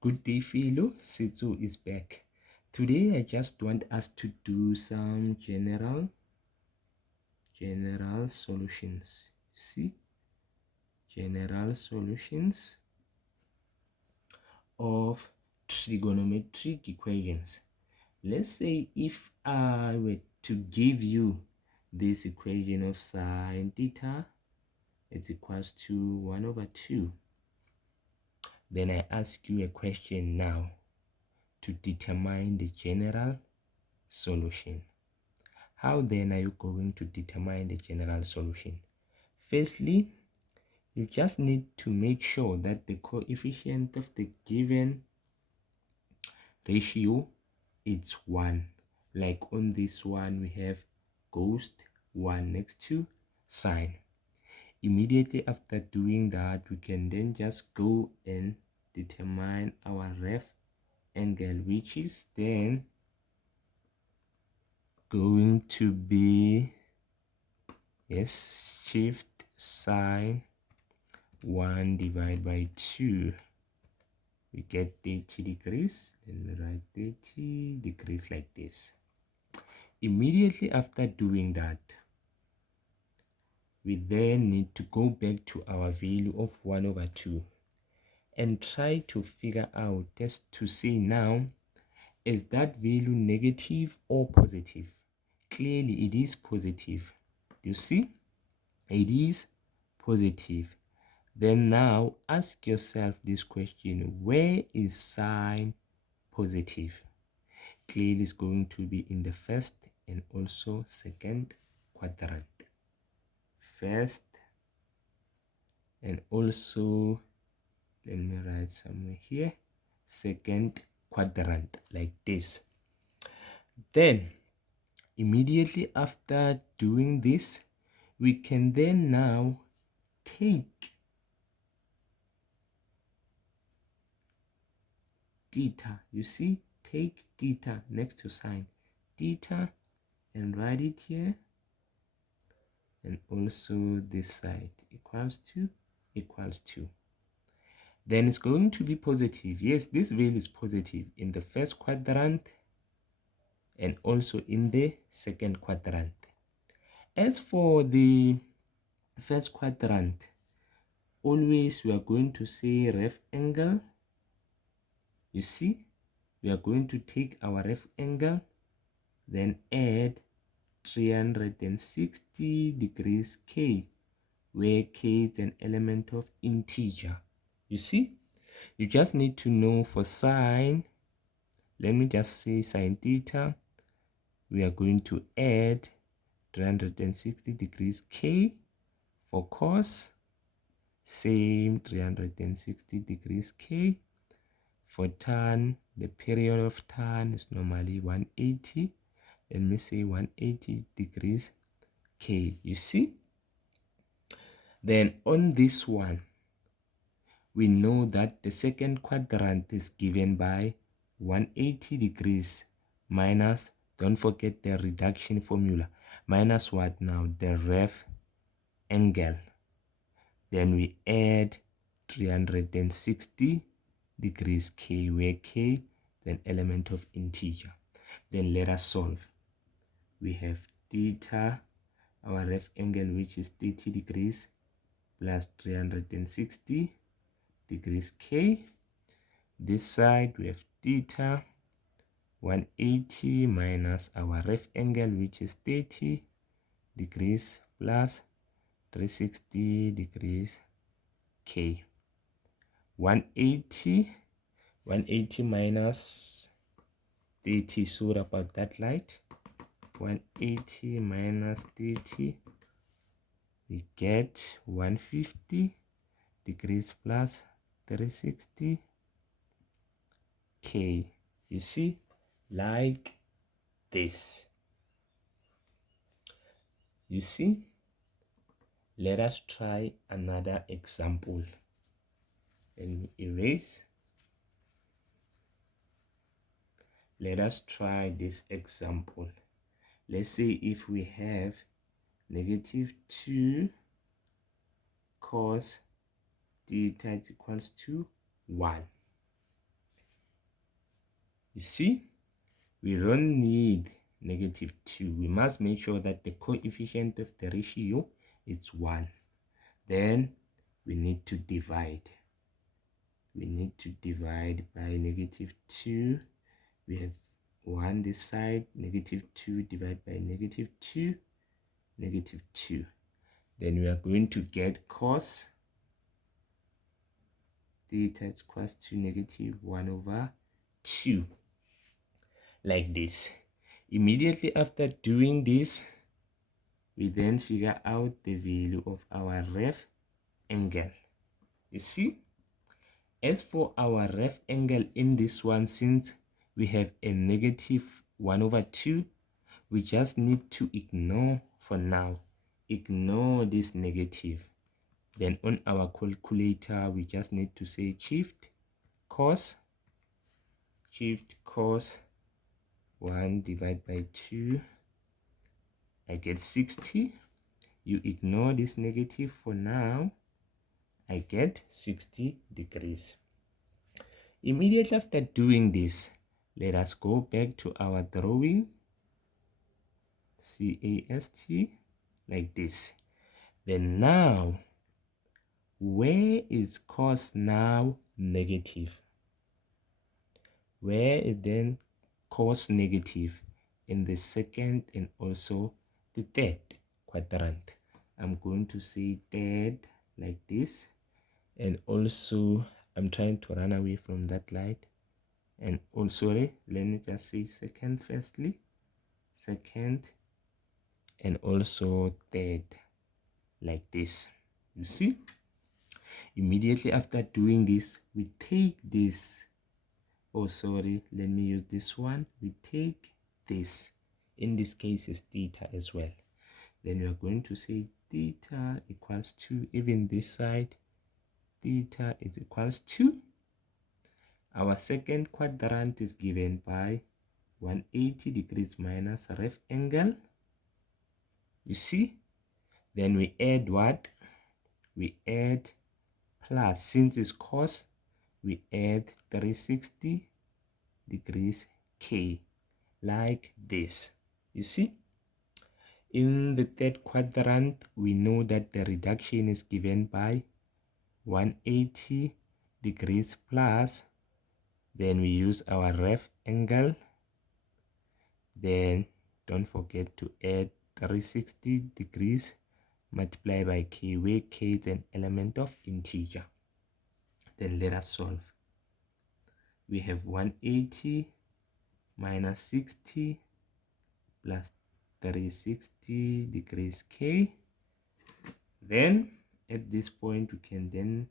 Good day, fellow. Setsu is back. Today, I just want us to do some general solutions. See, general solutions of trigonometric equations. Let's say if I were to give you this equation of sine theta is equals to 1 over 2. Then I ask you a question now to determine the general solution. How then are you going to determine the general solution? Firstly, you just need to make sure that the coefficient of the given ratio is 1. Like on this one, we have ghost 1 next to sine. Immediately after doing that, we can then just go and determine our ref angle, which is then going to be shift sine 1 divided by 2. We get 30 degrees. Then we write 30 degrees like this. Immediately after doing that, we then need to go back to our value of 1 over 2 and try to figure out just to see now, is that value negative or positive? Clearly it is positive. You see, it is positive. Then now ask yourself this question: where is sine positive? Clearly it's going to be in the first and also second quadrant. First and also, let me write somewhere here, second quadrant, like this. Then immediately after doing this, we can then now take theta. You see, take theta next to sine theta and write it here, and also this side equals to. Then it's going to be positive. Yes, this value is positive in the first quadrant and also in the second quadrant. As for the first quadrant, always we are going to say ref angle. You see, we are going to take our ref angle, then add 360 degrees K, where K is an element of integer. You see, you just need to know for sine, let me just say sine theta, we are going to add 360 degrees K. For cos, same 360 degrees K. For tan, the period of tan is normally 180. Let me say 180 degrees K. You see? Then on this one, we know that the second quadrant is given by 180 degrees minus, don't forget the reduction formula, minus what now? The ref angle. Then we add 360 degrees K, where K is an element of integer. Then let us solve. We have theta, our ref angle, which is 30 degrees plus 360 degrees K. This side we have theta 180 minus our ref angle, which is 30 degrees plus 360 degrees K. 180 minus 30, sorry about that light. 180 minus 30, we get 150 degrees plus 360 K. You see, like this. You see, let us try another example. And erase. Let us try this example. Let's say if we have negative 2 cos theta is equals to 1. You see, we don't need -2. We must make sure that the coefficient of the ratio is 1. Then we need to divide. We need to divide by -2. We have 1 this side, -2 divided by -2, -2. Then we are going to get cos theta is equals to -1/2, like this. Immediately after doing this, we then figure out the value of our ref angle. You see, as for our ref angle in this one, since we have a -1/2, we just need to ignore for now. Ignore this negative. Then on our calculator, we just need to say shift cos 1 divided by 2. I get 60. You ignore this negative for now. I get 60 degrees. Immediately after doing this, let us go back to our drawing. CAST, like this. Then now, where is cos now negative? Where is then cos negative? In the second and also the third quadrant. I'm going to say third like this. And also, I'm trying to run away from that light. And also, let me just say second firstly. Second and also third, like this. You see, immediately after doing this, we take this, let me use this one. We take this, in this case is theta as well. Then we are going to say theta equals to, even this side, theta is equals to, our second quadrant is given by 180 degrees minus ref angle. You see, then we add what? We add plus, since it's cos, we add 360 degrees K, like this. You see, in the third quadrant, we know that the reduction is given by 180 degrees plus, then we use our ref angle, then don't forget to add 360 degrees multiplied by K, where K is an element of integer. Then let us solve. We have 180 minus 60 plus 360 degrees K. Then at this point, we can then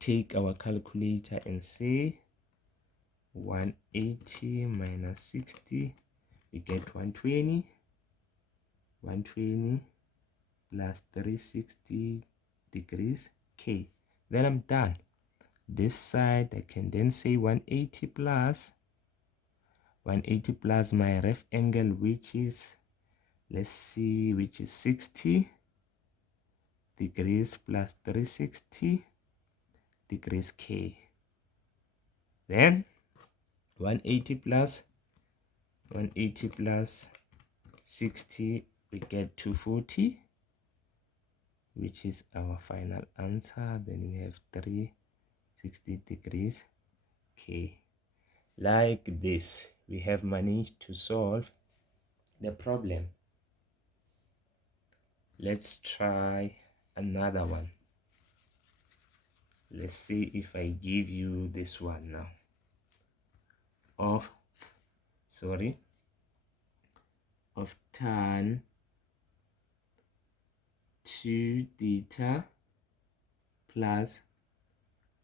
take our calculator and say 180 minus 60, we get 120. 120 plus 360 degrees K. Then I'm done. This side, I can then say 180 plus my ref angle, which is, let's see, which is 60 degrees plus 360 degrees K. Then 180 plus 60, we get 240, which is our final answer. Then we have 360 degrees K. Like this, we have managed to solve the problem. Let's try another one. Let's see if I give you this one now. Of tan 2 theta plus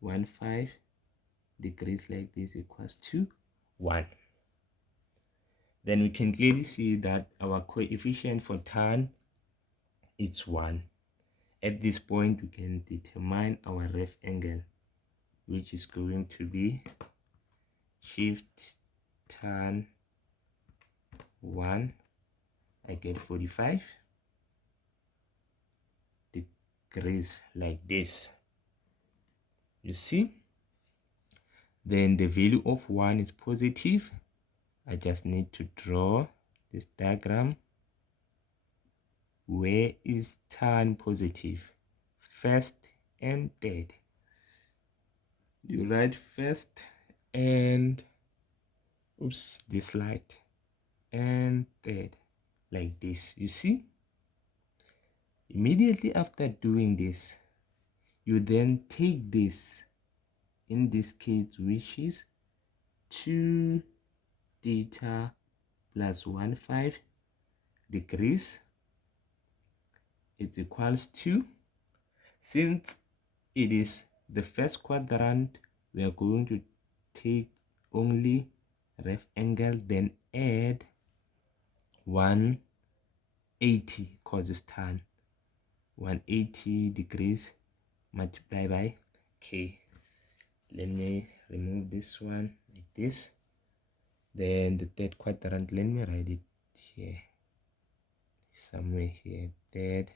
15 degrees like this equals to 1. Then we can clearly see that our coefficient for tan is 1. At this point, we can determine our ref angle, which is going to be shift tan 1. I get 45 degrees like this. You see, then the value of 1 is positive, I just need to draw this diagram. Where is tan positive? First and third. You write first and oops, this light and third, like this. You see, immediately after doing this, you then take this, in this case, which is 2 theta plus 15 degrees, it equals to, since it is the first quadrant, we are going to take only ref angle, then add 180 causes tan, 180 degrees multiplied by k. Let me remove this one like this. Then the third quadrant, let me write it here, somewhere here. Third,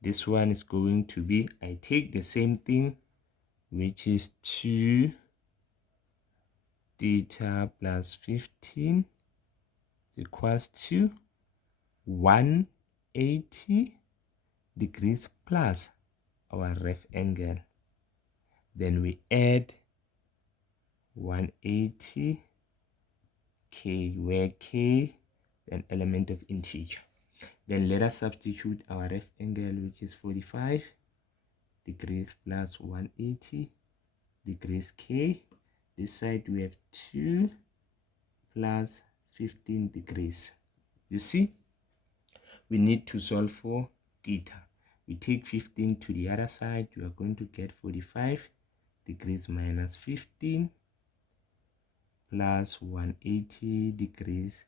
this one is going to be, I take the same thing, which is 2 theta plus 15 equals to 180 degrees plus our ref angle. Then we add 180 k, where k an element of integer. Then let us substitute our ref angle, which is 45 degrees plus 180 degrees k. This side we have 2 plus 15 degrees. You see, we need to solve for theta. We take 15 to the other side, we are going to get 45 degrees minus 15 plus 180 degrees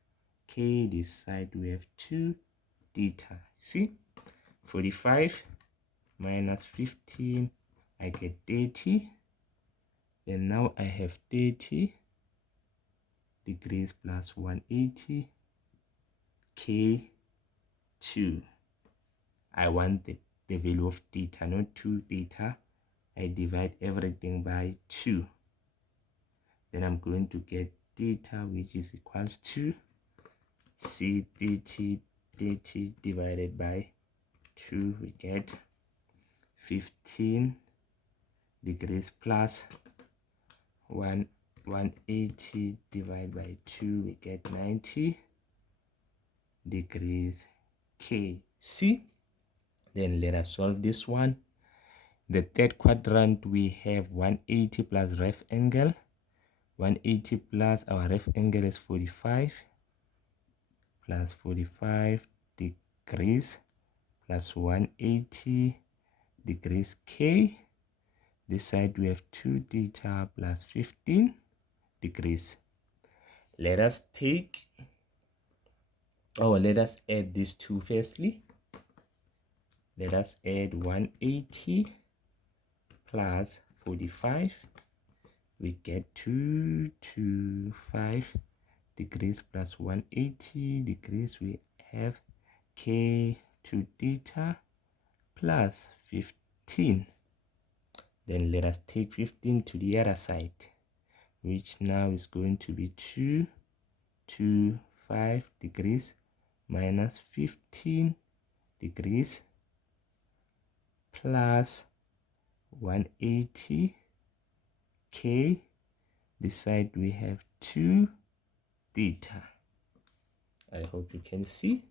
k. This side we have 2 theta. See, 45 minus 15, I get 30. Then now I have 30 degrees plus 180 k 2. I want the value of theta, not 2 theta. I divide everything by 2. Then I'm going to get theta, which is equals to, see, 30 divided by 2, we get 15 degrees plus 180 divided by 2, we get 90 degrees k. See, then let us solve this one. The third quadrant, we have 180 plus ref angle. 180 plus our ref angle is 45 plus 45 degrees plus 180 degrees k. This side we have 2 theta plus 15 degrees. Let us add these two firstly. Let us add 180 plus 45. We get 225 degrees plus 180 degrees. We have k 2 theta plus 15. Then let us take 15 to the other side, which now is going to be 225 degrees minus 15 degrees plus 180 k. This side we have 2 theta. I hope you can see.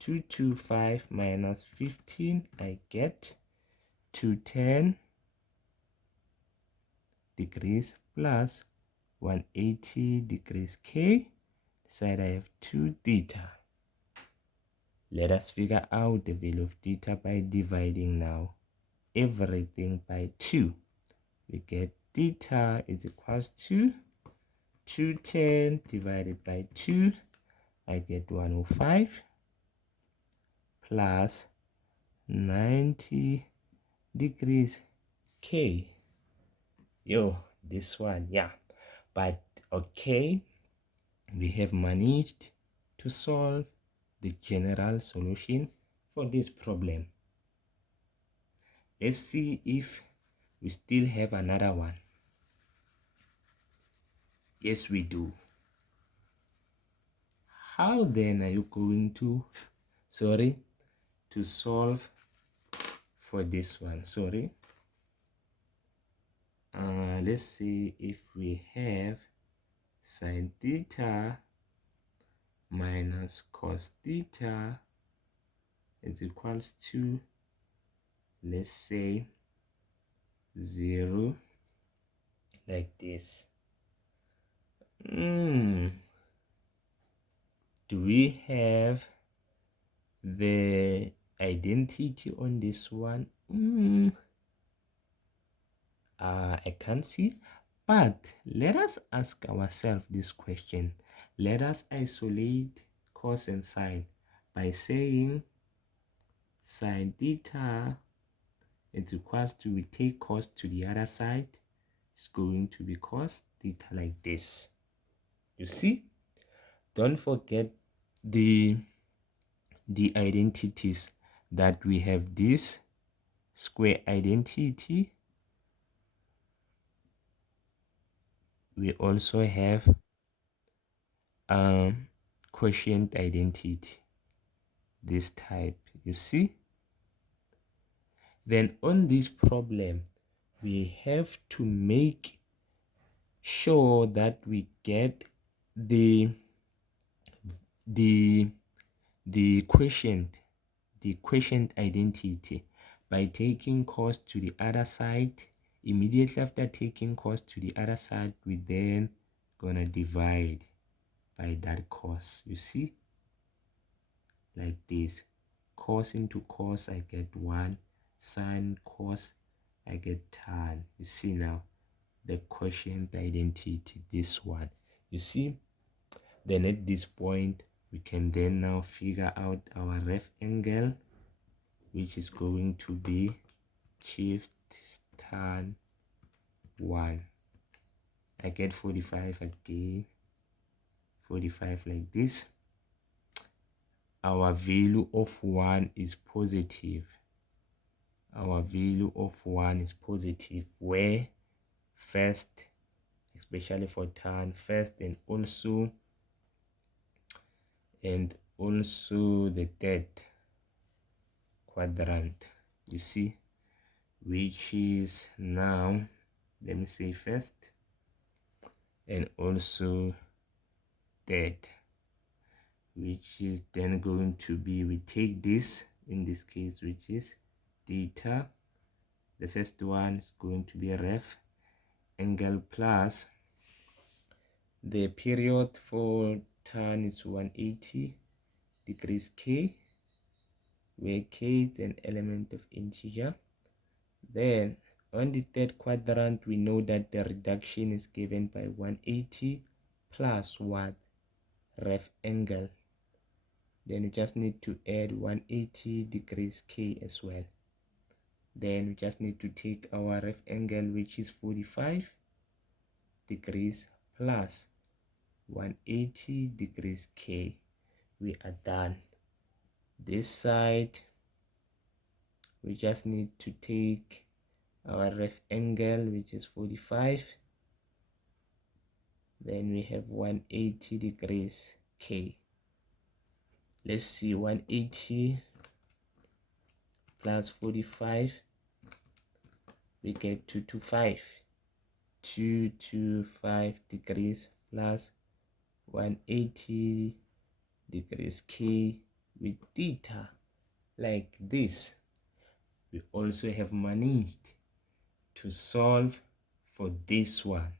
225 minus 15, I get 210 degrees plus 180 degrees k. This side I have 2 theta. Let us figure out the value of theta by dividing now everything by 2. We get theta is equals to 210 divided by 2. I get 105 plus 90 degrees k. Yo, this one, yeah. But okay, we have managed to solve the general solution for this problem. Let's see if we still have another one. Yes, we do. how then are you going to solve for this one? Let's see if we have sine theta minus cos theta is equals to, let's say, 0, like this. Do we have the identity on this one? I can't see, but let us ask ourselves this question. Let us isolate cos and sine by saying sine theta is equals to, we take cos to the other side, it's going to be cos theta, like this. You see, don't forget the identities that we have. This square identity, we also have quotient identity, this type, you see. Then on this problem, we have to make sure that we get the quotient identity by taking cos to the other side. Immediately after taking cos to the other side, we then gonna divide by that cos, you see, like this. Cos into cos, I get 1, sine cos, I get tan. You see now the quotient identity, this one, you see. Then at this point, we can then now figure out our ref angle, which is going to be shift tan 1. I get 45 again, 45 like this. Our value of 1 is positive. Our value of 1 is positive, where first, especially for tan, first and also the third quadrant, you see, which is now, let me say first and also third, which is then going to be, we take this in this case, which is theta. The first one is going to be ref angle plus the period for tan is 180 degrees K, where K is an element of integer. Then on the third quadrant, we know that the reduction is given by 180 plus what? Ref angle. Then we just need to add 180 degrees K as well. Then we just need to take our ref angle, which is 45 degrees plus 180 degrees K. We are done. This side, we just need to take our ref angle, which is 45. Then we have 180 degrees K. Let's see, 180 plus 45, we get 225. 225 degrees plus 180 degrees K with theta, like this. We also have managed to solve for this one.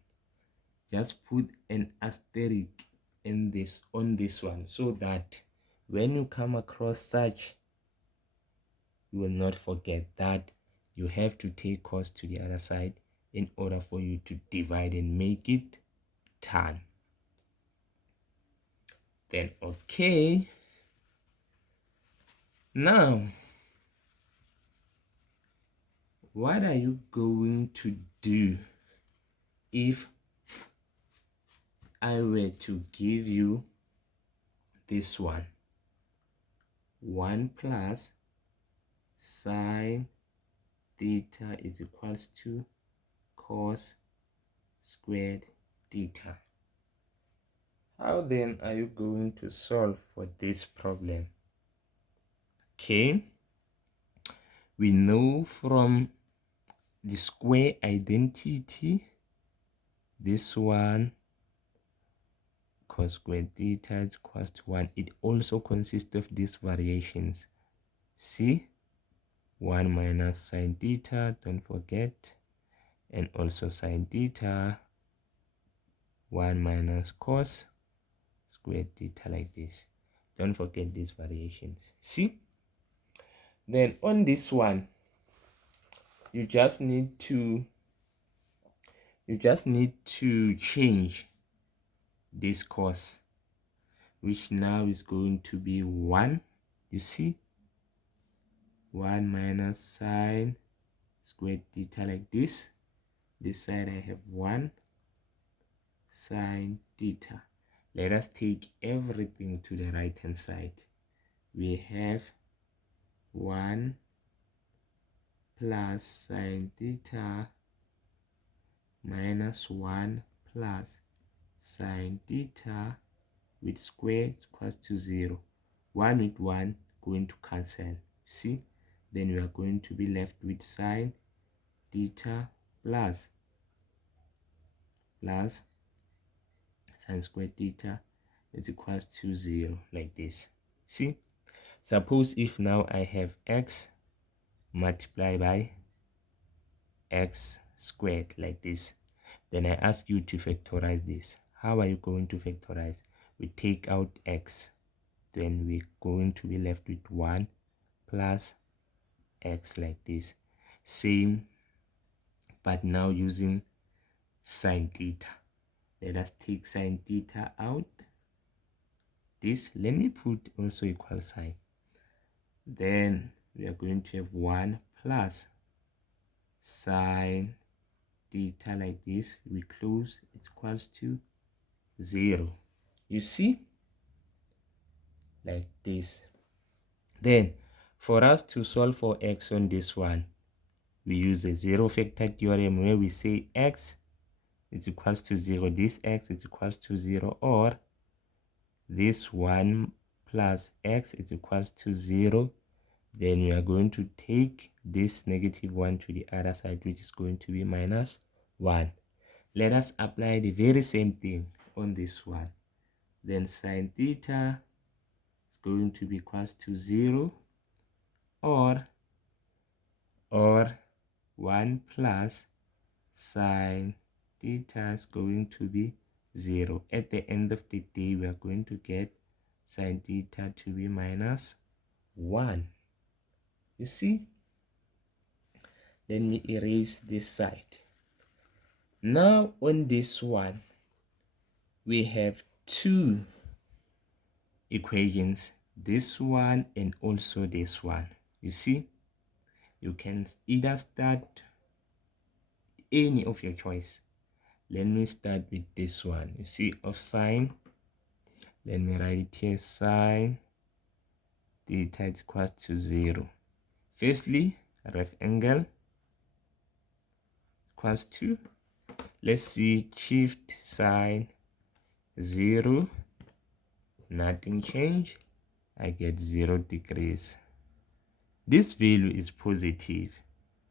Just put an asterisk in this on this one, so that when you come across such, you will not forget that you have to take cos to the other side in order for you to divide and make it tan. Then okay, now what are you going to do if I were to give you this one? 1 plus sine theta is equals to cos squared theta. How then are you going to solve for this problem? Okay, we know from the square identity, this one cos squared theta is equals to 1. It also consists of these variations. See, 1 minus sine theta, don't forget, and also sine theta, 1 minus cos squared theta, like this. Don't forget these variations. See, then on this one, you just need to change this cos, which now is going to be 1. You see, 1 minus sine squared theta, like this. This side I have 1 sine theta. Let us take everything to the right hand side. We have 1 plus sine theta minus 1 plus sine theta with square equals to 0. 1 with 1 going to cancel. See, then we are going to be left with sine theta plus sine squared theta is equals to 0, like this. See, suppose if now I have x multiplied by x squared, like this, then I ask you to factorize this. How are you going to factorize? We take out x, then we're going to be left with 1 plus x, like this. Same, but now using sine theta. Let us take sine theta out. This, let me put also equal sign. Then we are going to have 1 plus sine theta, like this. We close, it equals to 0. You see, like this. Then for us to solve for x on this one, we use the zero factor theorem, where we say x is equals to 0, this x is equals to 0, or this 1 plus x is equals to 0. Then we are going to take this negative 1 to the other side, which is going to be minus 1. Let us apply the very same thing on this one. Then sine theta is going to be equals to 0, or 1 plus sine theta is going to be 0. At the end of the day, we are going to get sine theta to be minus 1. You see? Let me erase this side. Now on this one, we have two equations, this one and also this one. You see, you can either start any of your choice. Let me start with this one. You see, of sine, let me write it here, sine theta is equal to 0. Firstly, ref angle equals to, let's see, shift sine 0, nothing change, I get 0 degrees. This value is positive.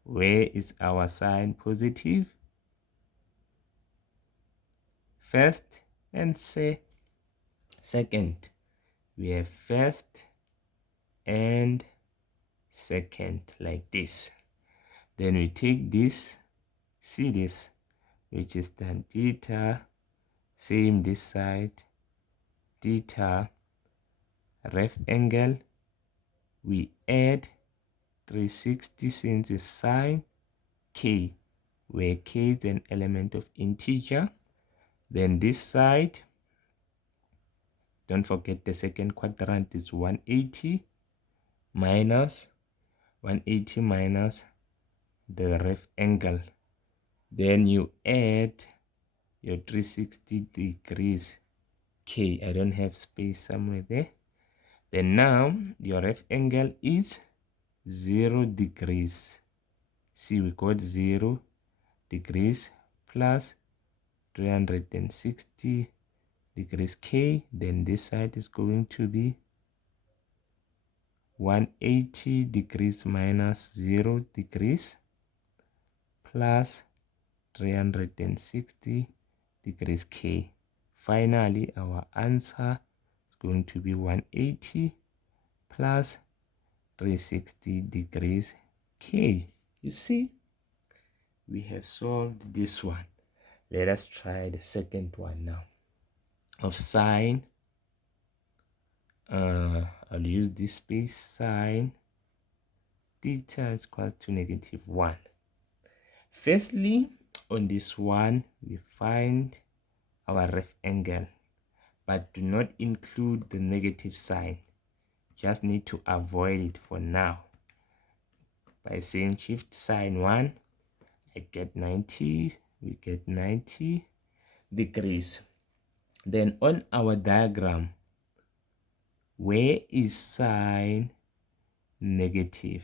Where is our sign positive? First and second. We have first and second, like this. Then we take this, see this, which is tan theta, same this side, theta, ref angle, we add 360 since it's sine k, where k is an element of integer. Then this side, don't forget the second quadrant is 180 minus the ref angle. Then you add your 360 degrees k. I don't have space somewhere there. Then now your ref angle is 0 degrees. See, we got 0 degrees plus 360 degrees K. Then this side is going to be 180 degrees minus 0 degrees plus 360 degrees K. Finally, our answer is going to be 180 plus 360 degrees K. You see, we have solved this one. Let us try the second one now. Of sine, I'll use this space, sine theta is equal to -1. Firstly, on this one, we find our ref angle, but do not include the negative sign. Just need to avoid it for now. By saying shift sine 1, I get 90, we get 90 degrees. Then on our diagram, where is sine negative?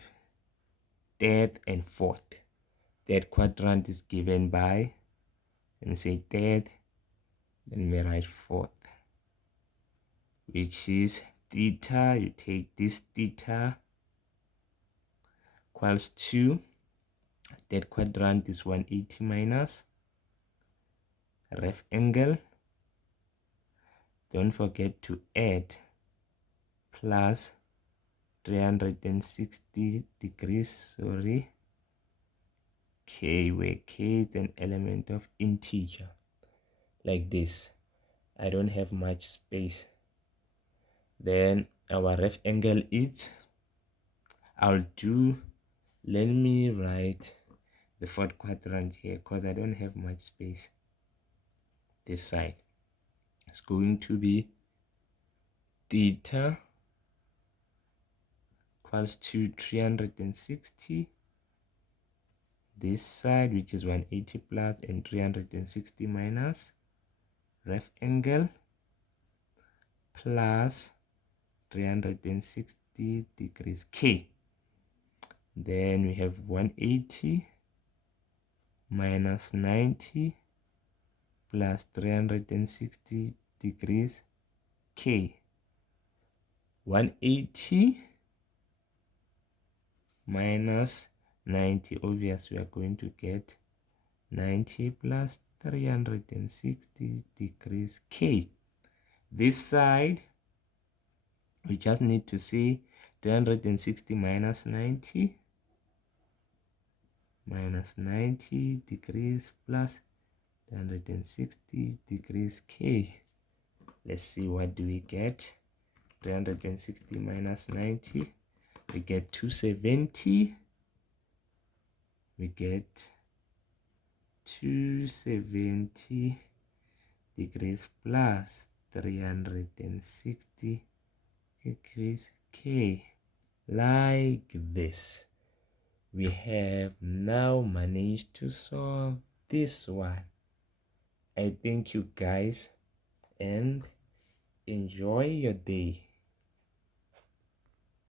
Third and fourth. Third quadrant is given by, let me say third, let me write fourth, which is theta. You take this theta equals to, third quadrant is 180 minus ref angle. Don't forget to add plus 360 degrees, sorry, K, where K is an element of integer, like this. I don't have much space. Then our ref angle is, let me write the fourth quadrant here because I don't have much space. This side is going to be theta equals to 360. This side, which is 180 plus and 360 minus ref angle plus 360 degrees K. Then we have 180 minus 90 plus 360 degrees K. 180 minus 90, obviously we are going to get 90 plus 360 degrees K. This side, we just need to see 360 minus 90 degrees plus 360 degrees K. Let's see, what do we get? 360 minus 90, we get 270. We get 270 degrees plus 360 degrees K. Like this. We have now managed to solve this one. I thank you guys and enjoy your day.